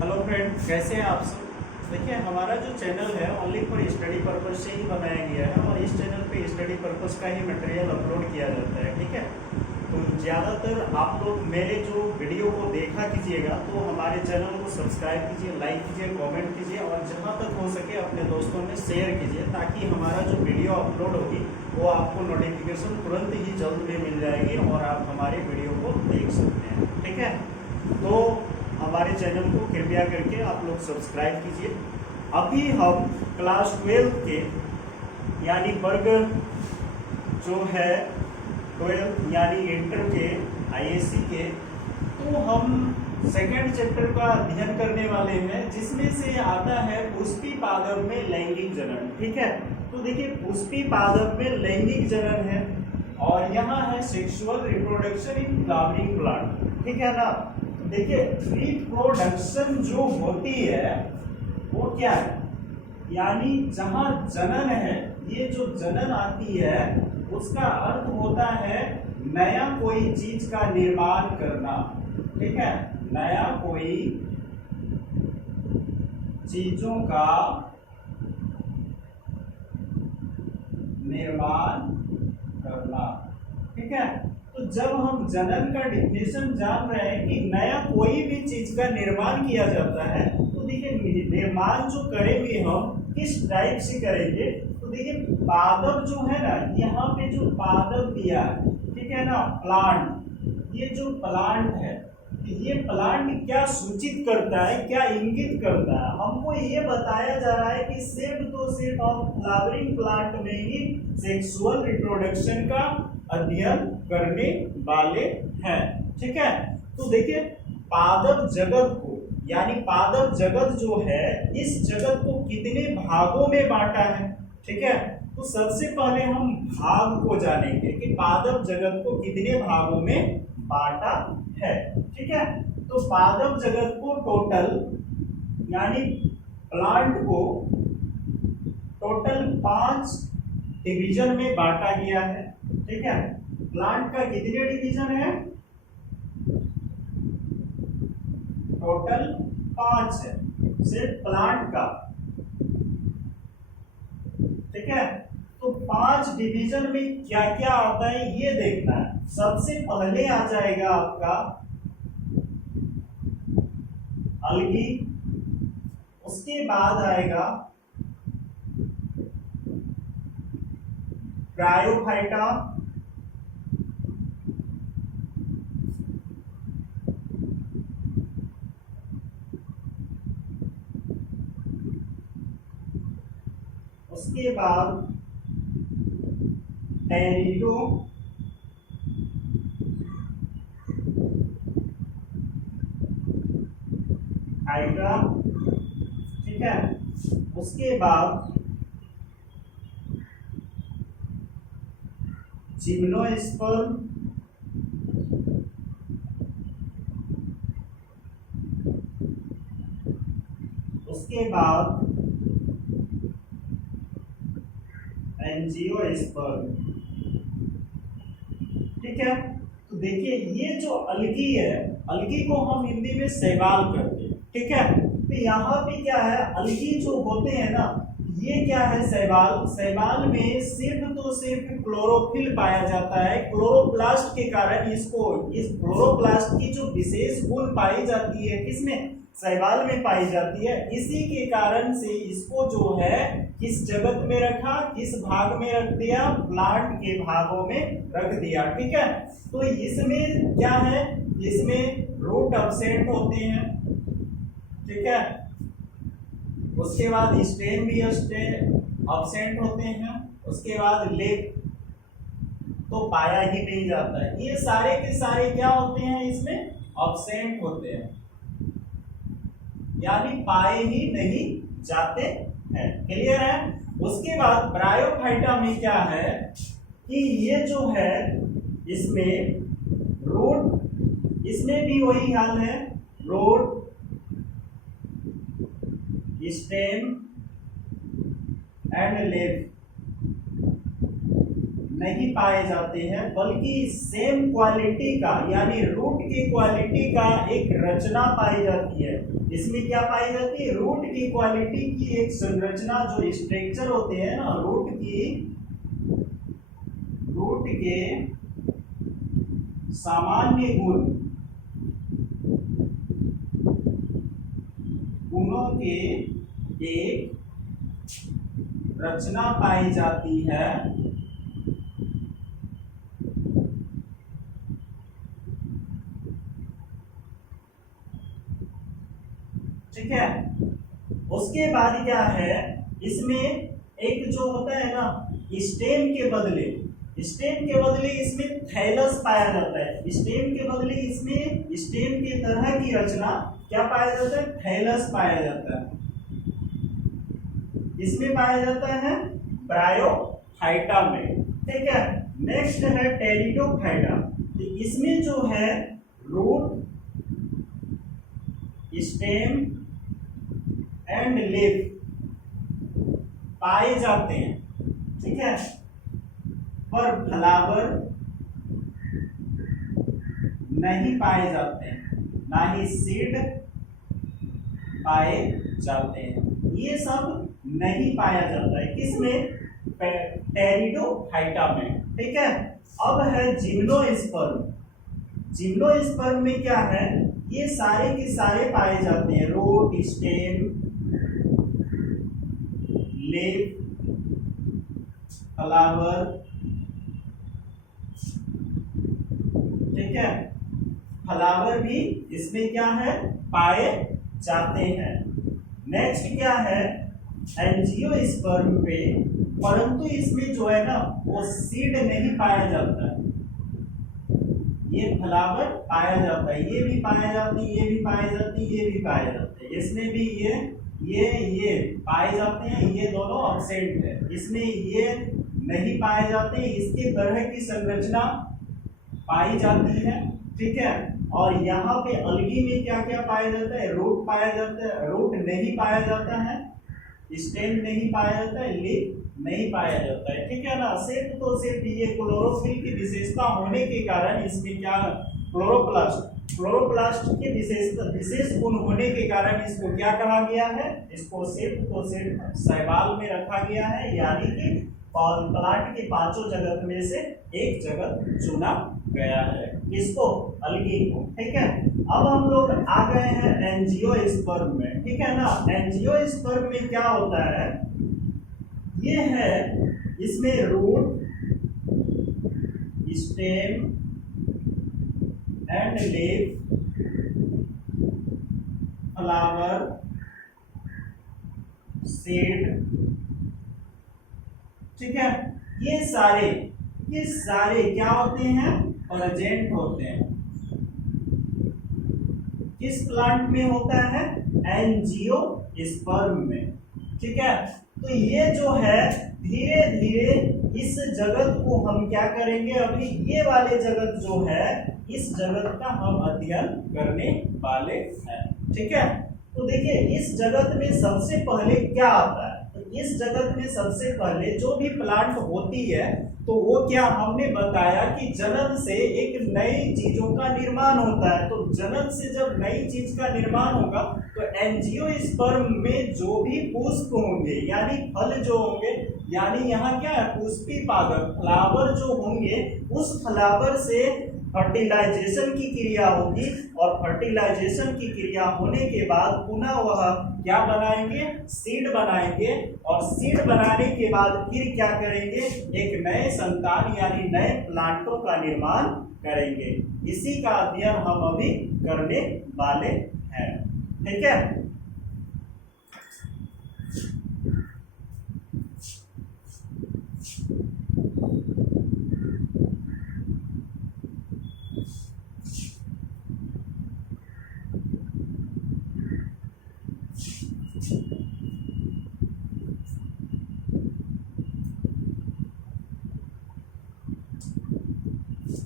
Hello friend, कैसे हैं आप सब। देखिए, हमारा जो चैनल है ओनली फॉर स्टडी पर्पस से ही बनाया गया है और इस चैनल पे स्टडी पर्पस का ही मटेरियल अपलोड किया जाता है। ठीक है, तो ज़्यादातर आप लोग मेरे जो वीडियो को देखा कीजिएगा, तो हमारे चैनल को सब्सक्राइब कीजिए, लाइक कीजिए, कमेंट कीजिए और जहाँ तक हो सके अपने दोस्तों में शेयर कीजिए, ताकि हमारा जो वीडियो अपलोड होगी वो आपको नोटिफिकेशन तुरंत ही जल्द में मिल जाएगी और आप हमारे वीडियो को देख सकते हैं। ठीक है, तो हमारे चैनल को कृपया करके आप लोग सब्सक्राइब कीजिए। अभी हम क्लास 12 के यानी वर्ग जो है 12 यानी इंटर के आईएससी के, तो हम सेकंड चैप्टर का अध्ययन करने वाले हैं, जिसमें से आता है पुष्पी पादप में लैंगिक जनन। ठीक है, तो देखिए पुष्पी पादप में लैंगिक जनन है और यहाँ है sexual reproduction in flowering plant. ठीक है ना। देखिए रिप्रोडक्शन जो होती है वो क्या है, यानी जहां जनन है, ये जो जनन आती है उसका अर्थ होता है नया कोई चीज का निर्माण करना। ठीक है, नया कोई चीजों का निर्माण करना। ठीक है, तो जब हम जनन का डिफिनेशन जान रहे हैं कि नया कोई भी चीज का निर्माण किया जाता है, तो देखिए निर्माण जो करेंगे हम किस टाइप से करेंगे, तो देखिए पादप जो है ना, यहाँ पे जो पादप दिया है, ठीक है ना, प्लांट, ये जो प्लांट है, ये प्लांट क्या सूचित करता है, क्या इंगित करता है, हमको ये बताया जा रहा है कि सिर्फ तो सिर्फ हम फ्लावरिंग प्लांट में ही सेक्सुअल रिप्रोडक्शन का अध्ययन करने वाले हैं। ठीक है, तो देखिए पादप जगत को, यानी पादप जगत जो है, इस जगत को कितने भागों में बांटा है। ठीक है, तो सबसे पहले हम भाग को जानेंगे कि पादप जगत को कितने भागों में बांटा है। ठीक है, तो पादप जगत को टोटल, यानी प्लांट को टोटल 5 डिवीजन में बांटा गया है। ठीक है, प्लांट का कितने डिवीजन है, टोटल 5 है सिर्फ प्लांट का। ठीक है, तो 5 डिवीजन में क्या क्या आता है ये देखना है। सबसे पहले आ जाएगा आपका अलगी, उसके बाद आएगा ब्रायोफाइटा, उसके बाद टेरिडो, हाइड्रा। ठीक है, उसके बाद जिम्नोस्पर्म, उसके बाद एंजियोस्पर्म। ठीक है, तो देखिए ये जो अलगी है, अलगी को हम हिंदी में शैवाल कहते हैं। ठीक है, तो यहाँ पे क्या है, अलगी जो होते हैं ना, ये क्या है, शैवाल। शैवाल में सिर्फ तो सिर्फ क्लोरोफिल पाया जाता है। क्लोरोप्लास्ट के कारण इसको, इस क्लोरोप्लास्ट की जो विशेष गुण पाई जाती है किसमें, शैवाल में पाई जाती है। इसी के कारण से इसको जो है किस जगत में रखा, किस भाग में रख दिया, प्लांट के भागों में रख दिया। ठीक है, तो इसमें क्या है, इसमें रूट एब्सेंट होते हैं। ठीक है, उसके बाद स्टेम भी एब्सेंट होते हैं, उसके बाद लेप तो पाया ही नहीं जाता है। ये सारे के सारे क्या होते हैं, इसमें एब्सेंट होते हैं, यानी पाए ही नहीं जाते हैं। क्लियर है। उसके बाद ब्रायोफाइटा में क्या है कि ये जो है इसमें रूट, इसमें भी वही हाल है, रूट, स्टेम एंड लीफ नहीं पाए जाते हैं, बल्कि सेम क्वालिटी का यानी रूट की क्वालिटी का एक रचना पाई जाती है। इसमें क्या पाई जाती है? रूट की क्वालिटी की एक संरचना, जो स्ट्रक्चर होते हैं ना रूट के सामान्य गुणों के एक रचना पाई जाती है। ठीक है, उसके बाद क्या है, इसमें एक जो होता है ना स्टेम के बदले इसमें थैलस पाया जाता है। स्टेम के बदले इसमें स्टेम के तरह की रचना क्या पाया जाता है? थैलस पाया जाता है। इसमें पाया जाता है ब्रायोफाइटा में। ठीक है, नेक्स्ट है टेरिडोफाइटा। इसमें जो है रूट, स्टेम एंड लीफ पाए जाते हैं। ठीक है, पर फ्लावर नहीं पाए जाते हैं, ना ही सीड पाए जाते हैं। ये सब नहीं पाया जाता है किसमें? टेरिडोफाइटा में। ठीक है, अब है जिम्नोस्पर्म। जिम्नोस्पर्म में क्या है? ये सारे के सारे पाए जाते हैं, रूट, स्टेम, लीफ, फ्लावर। ठीक है, फ्लावर भी इसमें क्या है? पाए जाते हैं। नेक्स्ट क्या है? एंजियोस्पर्म पे, परंतु इसमें जो है ना वो सीड नहीं पाया जाता है। ये फ्लावर पाया जाता है, ये भी पाया जाती है, ये भी पाए जाती है, ये भी पाए जाते हैं। इसमें भी ये पाए जाते हैं, ये दोनों एब्सेंट है। इसमें ये नहीं पाए जाते, इसके तरह की संरचना पाई जाती है। ठीक है, और यहाँ पे अलगी में क्या क्या पाया जाता है? रूट पाया जाता है, रूट नहीं पाया जाता है, स्टेम नहीं पाया जाता है, लीफ नहीं पाया जाता है। ठीक है ना, सिर्फ ये क्लोरोफिल की विशेषता होने के कारण इसमें क्या, क्लोरोप्लास्ट के विशेष गुण होने के कारण इसको क्या कहा गया है? इसको सिर्फ शैवाल में रखा गया है, यानी कि प्लांट के पांचों जगत में से एक जगत चुना गया है, इसको अलगी को। ठीक है, अब हम लोग आ गए हैं एंजियोस्पर्म में। ठीक है ना, एंजियोस्पर्म में क्या होता है? ये है, इसमें root, stem and leaf, flower, seed. ठीक है, ये सारे क्या होते हैं? प्रेजेंट होते हैं। किस प्लांट में होता है? एंजियोस्पर्म में। ठीक है, तो ये जो है धीरे धीरे इस जगत को हम क्या करेंगे? अभी ये वाले जगत जो है, इस जगत का हम अध्ययन करने वाले हैं। ठीक है, तो देखिए इस जगत में सबसे पहले क्या आता है? तो इस जगत में सबसे पहले जो भी प्लांट होती है, तो वो क्या हमने बताया कि जन्म से एक नई चीजों का निर्माण होता है। तो जन्म से जब नई चीज का निर्माण होगा, तो एंजियोस्पर्म में जो भी पुष्प होंगे यानी फल जो होंगे, यानी यहाँ क्या है? पुष्पी पादप फ्लावर जो होंगे, उस फ्लावर से फर्टिलाइजेशन की क्रिया होगी, और फर्टिलाइजेशन की क्रिया होने के बाद पुनः वह क्या बनाएंगे? सीड बनाएंगे, और सीड बनाने के बाद फिर क्या करेंगे? एक नए संतान यानी नए प्लांटों का निर्माण करेंगे। इसी का अध्ययन हम अभी करने वाले हैं। ठीक है,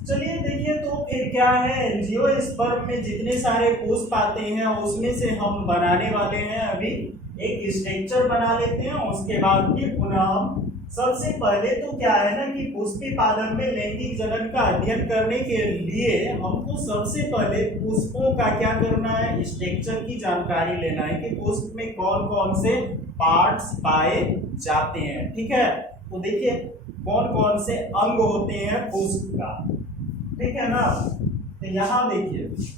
चलिए देखिए, तो फिर क्या है? एंजियोस्पर्म में जितने सारे पुष्प आते हैं उसमें से हम बनाने वाले हैं अभी एक स्ट्रक्चर बना लेते हैं, उसके बाद फिर पुनः हम सबसे पहले तो क्या है ना कि पुष्पी पालन में लैंगिक जनन का अध्ययन करने के लिए हमको सबसे पहले पुष्पों का क्या करना है, स्ट्रक्चर की जानकारी लेना है कि पुष्प में कौन कौन से पार्ट्स पाए जाते हैं। ठीक है, तो देखिए कौन कौन से अंग होते हैं पुष्प का, ठीक है ना। तो यहां देखिए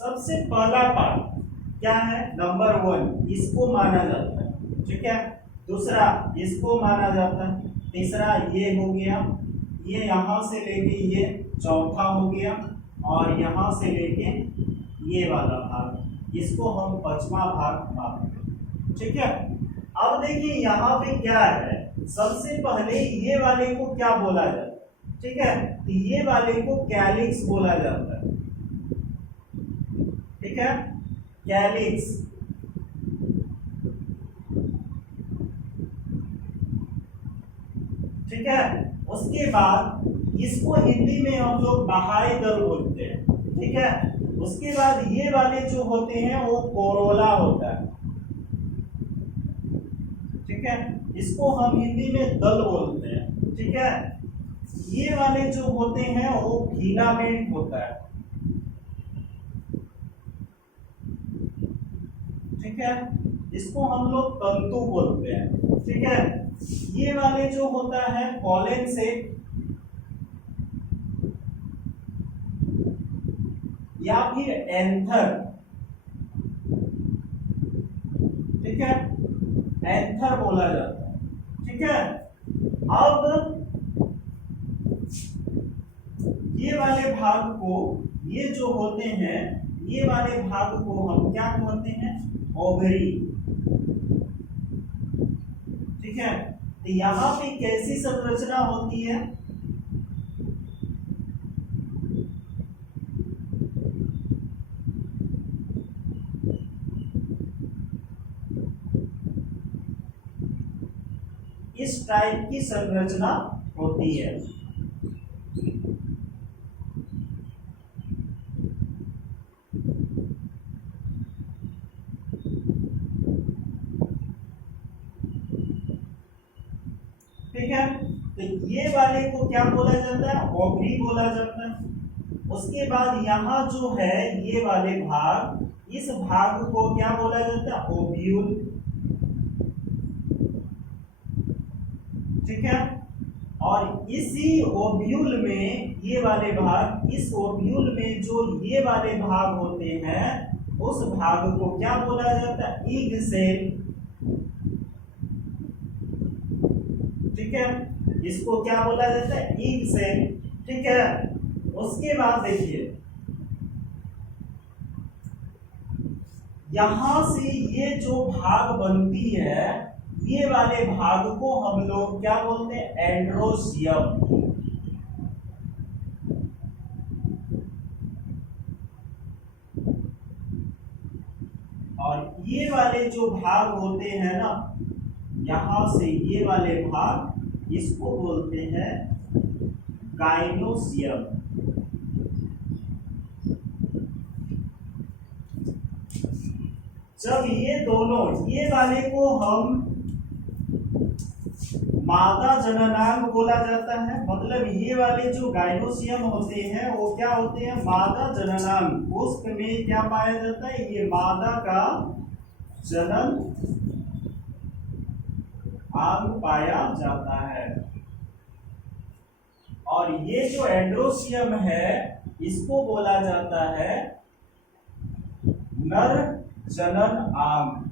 सबसे पहला पार्ट क्या है, नंबर 1 इसको माना जाता है, ठीक है। दूसरा इसको माना जाता है, तीसरा ये हो गया, ये यहां से लेके ये चौथा हो गया, और यहां से लेके ये वाला भाग, इसको हम पांचवा भाग मानते, ठीक है। अब देखिए यहाँ पे क्या है, सबसे पहले ये वाले को क्या बोला जाता है, ठीक है, तो ये वाले को कैलिक्स बोला जाता है, ठीक है, कैलिक्स। ठीक है, उसके बाद इसको हिंदी में हम लोग बाहाई दल बोलते हैं, ठीक है। उसके बाद ये वाले जो होते हैं वो कोरोला होता है, ठीक है, इसको हम हिंदी में दल बोलते हैं, ठीक है। ये वाले जो होते हैं वो फिलामेंट होता है, ठीक है, इसको हम लोग तंतु बोलते हैं, ठीक है। ये वाले जो होता है कॉलेन से या फिर एंथर, ठीक है, एंथर बोला जाता है, ठीक है। अब ये वाले भाग को, ये जो होते हैं ये वाले भाग को हम क्या कहते हैं, ओवरी, ठीक है। तो यहां पे कैसी संरचना होती है, इस टाइप की संरचना होती है, ठीक है। तो ये वाले को क्या बोला जाता है, ओवरी बोला जाता है। उसके बाद यहाँ जो है ये वाले भाग, इस भाग को क्या बोला जाता है, ओव्यूल, ठीक है। और इसी ओव्यूल में ये वाले भाग, इस ओव्यूल में जो ये वाले भाग होते हैं उस भाग को क्या बोला जाता है, ईग सेल, ठीक है, इसको क्या बोला जाता है, ईग सेल, ठीक है। उसके बाद देखिए यहां से ये जो भाग बनती है ये वाले भाग को हम लोग क्या बोलते हैं, एंड्रोसियम, और ये वाले जो भाग होते हैं ना यहां से ये वाले भाग, इसको बोलते हैं गाइनोसियम। जब ये दोनों, ये वाले को हम मादा जननांग बोला जाता है, मतलब ये वाले जो गाइनोसियम होते हैं वो क्या होते हैं, मादा जननांग। उसमें क्या पाया जाता है, ये मादा का जनन अंग पाया जाता है। और ये जो एंड्रोसियम है इसको बोला जाता है नर जनन अंग।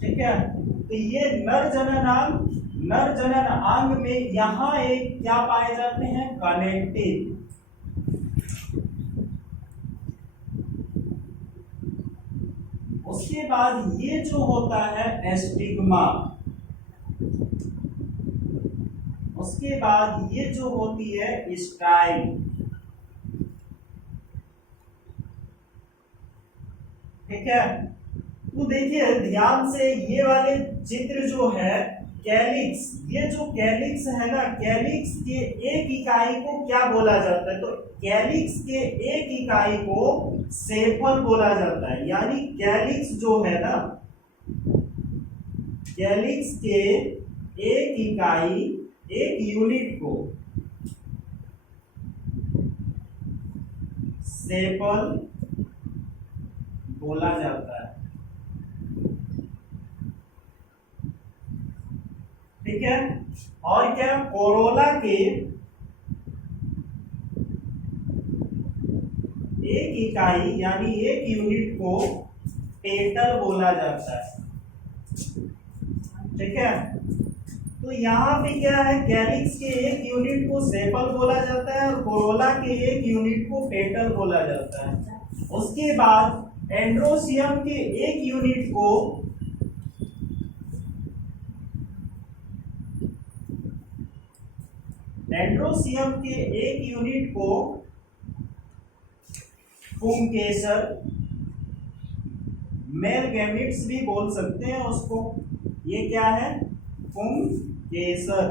ठीक है, तो ये नर जनन अंग, नर जनन अंग में यहां एक क्या पाए जाते हैं, कनेक्टिव। उसके बाद ये जो होता है एस्टिग्मा, उसके बाद ये जो होती है स्टाइल। ठीक है, तो देखिए ध्यान से, ये वाले चित्र जो है कैलिक्स, ये जो कैलिक्स है ना, कैलिक्स के एक इकाई को क्या बोला जाता है, तो कैलिक्स के एक इकाई को सेपल बोला जाता है। यानी कैलिक्स जो है ना, कैलिक्स के एक इकाई, एक यूनिट को सेपल बोला जाता है। ठीक है, और क्या, कोरोला के एक इकाई यानी एक यूनिट को पेटल बोला जाता है। ठीक है, तो यहाँ पे क्या है, कैलिक्स के एक यूनिट को सेपल बोला जाता है और कोरोला के एक यूनिट को पेटल बोला जाता है। उसके बाद एंड्रोसियम के एक यूनिट को एंड्रोसियम के एक यूनिट को पुंकेसर, मेल गैमेट्स भी बोल सकते हैं उसको। ये क्या है, पुंकेसर।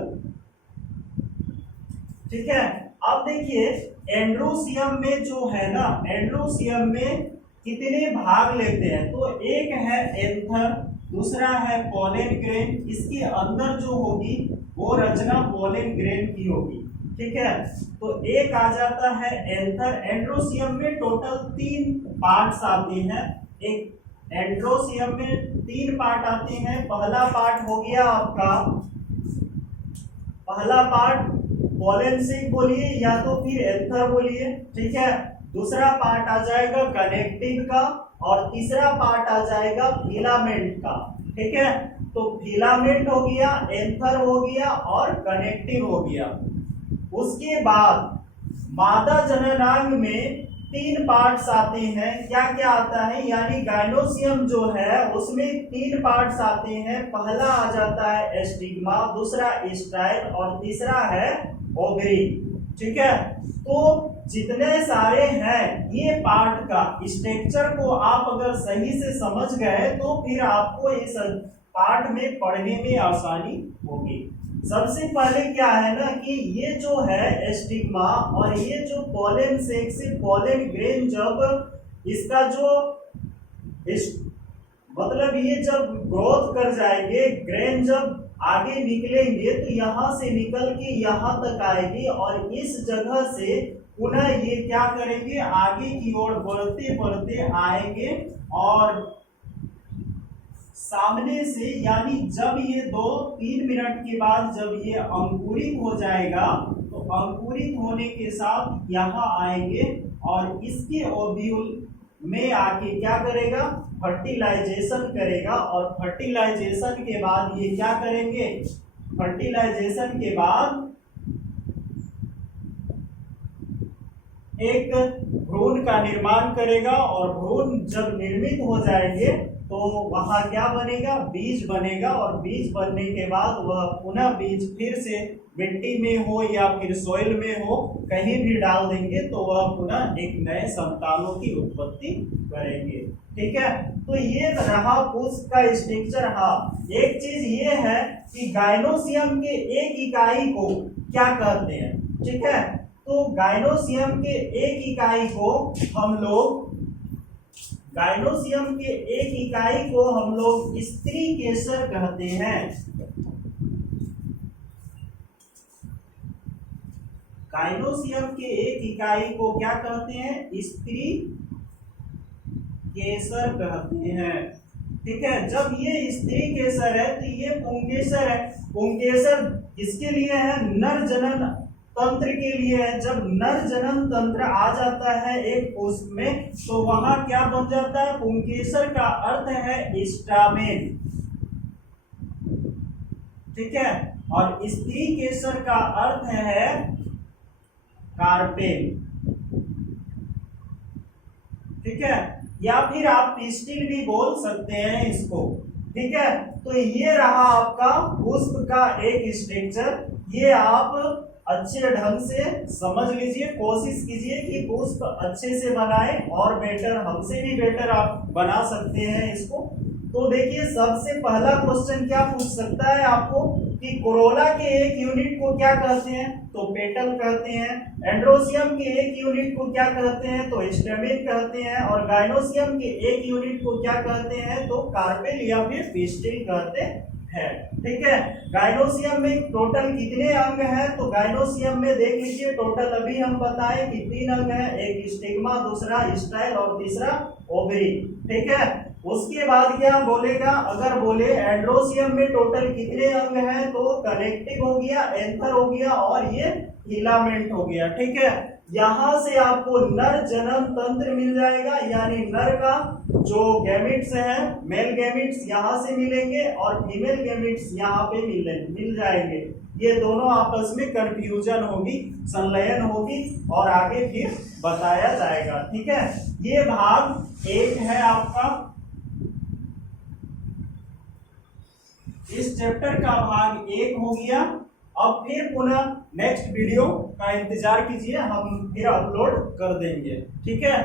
ठीक है, अब देखिए एंड्रोसियम में जो है ना, एंड्रोसियम में कितने भाग लेते हैं, तो एक है एंथर, दूसरा है पोलन ग्रेन। इसके अंदर जो होगी वो रचना पोलन ग्रेन की होगी। ठीक है, तो एक आ जाता है एंथर। एंड्रोसियम में टोटल 3 पार्ट्स आते हैं। एक एंड्रोसियम में 3 पार्ट आते हैं। पहला पार्ट हो गया आपका, पहला पार्ट पोलन सेक बोलिए या तो फिर एंथर बोलिए। ठीक है, दूसरा पार्ट आ जाएगा कनेक्टिव का और तीसरा पार्ट आ जाएगा फिलामेंट का। ठीक है, तो फिलामेंट हो गया, एंथर हो गया और कनेक्टिव हो गया। उसके बाद मादा जननांग में 3 पार्ट्स आते हैं। क्या क्या आता है, यानी गाइनोसियम जो है उसमें 3 पार्ट्स आते हैं। पहला आ जाता है एस्टिग्मा, दूसरा स्टाइल और तीसरा है ओवरी। ठीक है, तो जितने सारे हैं ये पार्ट का स्ट्रक्चर को आप अगर सही से समझ गए तो फिर आपको इस पार्ट में पढ़ने में आसानी होगी। सबसे पहले क्या है ना कि ये जो है एस्टिग्मा और ये जो पोलन सेक से पोलन ग्रेन, जब इसका जो मतलब ये जब ग्रोथ कर जाएंगे, ग्रेन जब आगे निकलेंगे तो यहाँ से निकल के यहाँ तक आएगी और इस जगह से पुनः ये क्या करेंगे, आगे की ओर बढ़ते बढ़ते आएंगे और सामने से, यानी जब ये 2-3 मिनट के बाद जब ये अंकुरित हो जाएगा तो अंकुरित होने के साथ यहाँ आएंगे और इसके ओव्यूल में आके क्या करेगा, फर्टिलाइजेशन करेगा। और फर्टिलाइजेशन के बाद ये क्या करेंगे, फर्टिलाइजेशन के बाद एक भ्रूण का निर्माण करेगा और भ्रूण जब निर्मित हो जाएंगे तो वहां क्या बनेगा, बीज बनेगा, और बीज बनने के बाद वह पुनः बीज फिर से मिट्टी में हो या फिर सॉइल में हो, कहीं भी डाल देंगे तो वह पुनः एक नए संतानों की उत्पत्ति करेंगे। ठीक है, तो ये रहा पुष्प का स्ट्रक्चर। हाँ, एक चीज ये है कि गाइनोसियम के एक इकाई को क्या कहते हैं। ठीक है, तो गाइनोसियम के एक इकाई को हम लोग स्त्री केसर कहते हैं। गाइनोसियम के एक इकाई को क्या कहते हैं, स्त्री केसर कहते हैं। ठीक है, जब ये स्त्री केसर है तो ये पुंकेसर है। पुंकेसर किसके लिए है, नर जनन तंत्र के लिए है। जब नर जनन तंत्र आ जाता है एक पुष्प में तो वहां क्या बन जाता है, पुंकेसर का अर्थ है स्टामेन। ठीक है, और स्त्री केसर का अर्थ है कार्पेल। ठीक है, या फिर आप पिस्टिल भी बोल सकते हैं इसको। ठीक है, तो ये रहा आपका पुष्प का एक स्ट्रक्चर। ये आप अच्छे ढंग से समझ लीजिए, कोशिश कीजिए कि पुष्प अच्छे से बनाए, और बेटर, हमसे भी बेटर आप बना सकते हैं इसको। तो देखिए, सबसे पहला क्वेश्चन क्या पूछ सकता है आपको कि कोरोला के एक यूनिट को क्या कहते हैं, तो पेटल कहते हैं। एंड्रोसियम के एक यूनिट को क्या कहते हैं, तो स्टेमेन कहते हैं। और गाइनोसियम के एक यूनिट को क्या कहते हैं, तो कार्पेल या फिर पिस्टिल कहते हैं। ठीक है, गाइनोसियम में टोटल कितने अंग हैं, तो गाइनोसियम में देख लीजिए टोटल अभी हम बताएं कि 3 अंग हैं, एक स्टिग्मा, दूसरा स्टाइल और तीसरा ओवरी। ठीक है, उसके बाद क्या बोलेगा, अगर बोले एंड्रोसियम में टोटल कितने अंग हैं, तो कनेक्टिव हो गया, एंथर हो गया, और ये फिलामेंट हो गया। ठीक है, यहां से आपको नर जनन तंत्र मिल जाएगा, यानी नर का जो गैमेट्स है, मेल गैमेट्स यहां से मिलेंगे और फीमेल गैमेट्स यहां पे मिल जाएंगे। ये दोनों आपस में कंफ्यूजन होगी, संलयन होगी, और आगे फिर बताया जाएगा। ठीक है, ये भाग 1 है आपका। इस चैप्टर का भाग 1 हो गया। अब फिर पुनः नेक्स्ट वीडियो का इंतजार कीजिए, हम फिर अपलोड कर देंगे। ठीक है,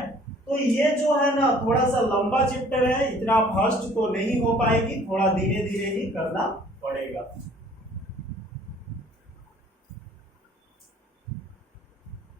तो ये जो है ना थोड़ा सा लंबा चैप्टर है, इतना फास्ट तो नहीं हो पाएगी, थोड़ा धीरे धीरे ही करना पड़ेगा।